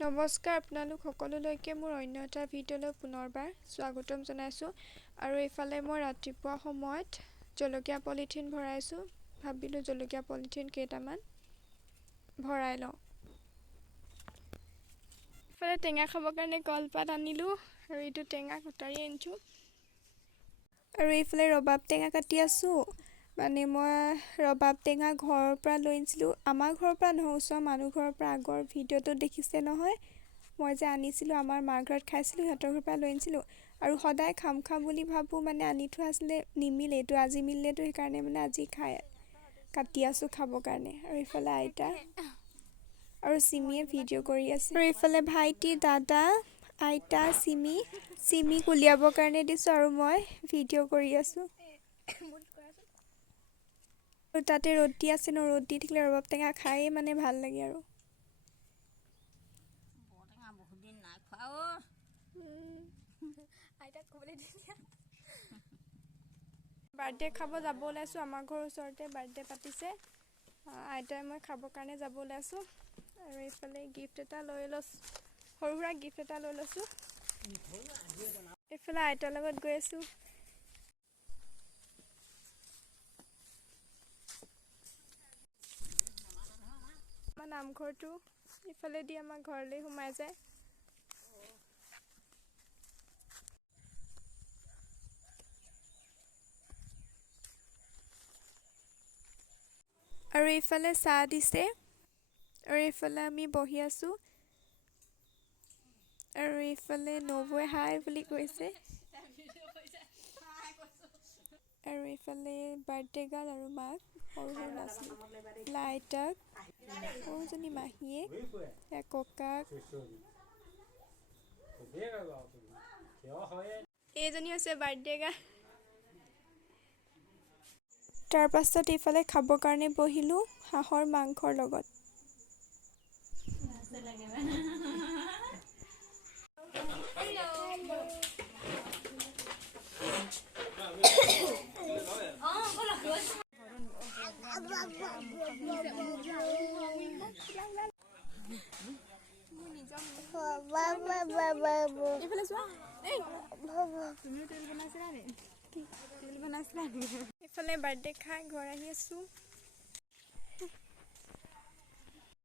নমস্কাৰ আপোনালোক সকলোলৈকে মোৰ অন্য এটা ভিডিঅ'লৈ পুনৰবাৰ স্বাগতম জনাইছোঁ। আৰু এইফালে মই ৰাতিপুৱা সময়ত জলকীয়া পলিথিন ভৰাইছোঁ। ভাবিলোঁ জলকীয়া পলিথিন কেইটামান ভৰাই লওঁ। এইফালে টেঙা খাবৰ কাৰণে কলপাত আনিলোঁ আৰু এইটো টেঙা কটাৰী আনিছোঁ। আৰু এইফালে ৰবাব টেঙা কাটি আছোঁ। মানে মই ৰবাব টেঙা ঘৰৰ পৰা লৈ আনিছিলোঁ। আমাৰ ঘৰৰ পৰা নহয়, ওচৰৰ মানুহ ঘৰৰ পৰা। আগৰ ভিডিঅ'টো দেখিছে নহয়, মই যে আনিছিলোঁ আমাৰ মাৰ ঘৰত খাইছিলোঁ, সিহঁতৰ ঘৰৰ পৰা লৈ আনিছিলোঁ। আৰু সদায় খাম বুলি ভাবোঁ, মানে আনি থোৱা আছিলে, নিমিলেতো। আজি মিলিলেতো সেইকাৰণে মানে আজি কাটি আছোঁ খাবৰ কাৰণে। আৰু এইফালে আইতা আৰু চিমিয়ে ভিডিঅ' কৰি আছে। আৰু এইফালে ভাইটি, দাদা, আইতা, চিমিক উলিয়াবৰ কাৰণে দিছোঁ আৰু মই ভিডিঅ' কৰি আছোঁ। আৰু তাতে ৰ'দ দি আছে ন, ৰ'দ দি থাকিলে ৰবাব টেঙা খায়েই মানে ভাল লাগে আৰু। বহুত দিন নাই খোৱা অ। আইতাক ক'বলৈ দি দিয়া। বাৰ্থডে খাব যাব ওলাইছোঁ। আমাৰ ঘৰৰ ওচৰতে বাৰ্থডে পাতিছে। আইতাই মই খাবৰ কাৰণে যাব ওলাইছোঁ। আৰু এইফালে গিফ্ট এটা লৈ লৈছোঁ, সৰু সুৰা গিফ্ট এটা লৈ লৈছোঁ। এইফালে আইতাৰ লগত গৈ আছোঁ। আমাৰ নামঘৰটো ইফালেদি আমাৰ ঘৰলৈ সোমাই যায়। আৰু এইফালে চাহ দিছে আৰু এইফালে আমি বহি আছোঁ। আৰু এইফালে নবৌৱে হাই বুলি কৈছে। আৰু এইফালে বাৰ্থডে গাৰ্ল আৰু মাক, সৰু ল'ৰা-ছোৱালী, আইতাক, সৰুজনী মাহীয়েক, ককাক, এইজনী হৈছে বাৰ্থডে গাৰ্ল। তাৰ পাছত এইফালে খাবৰ কাৰণে বহিলোঁ হাঁহৰ মাংসৰ লগত। এইফালে বাৰ্থডে খাই ঘৰ আহি আছোঁ।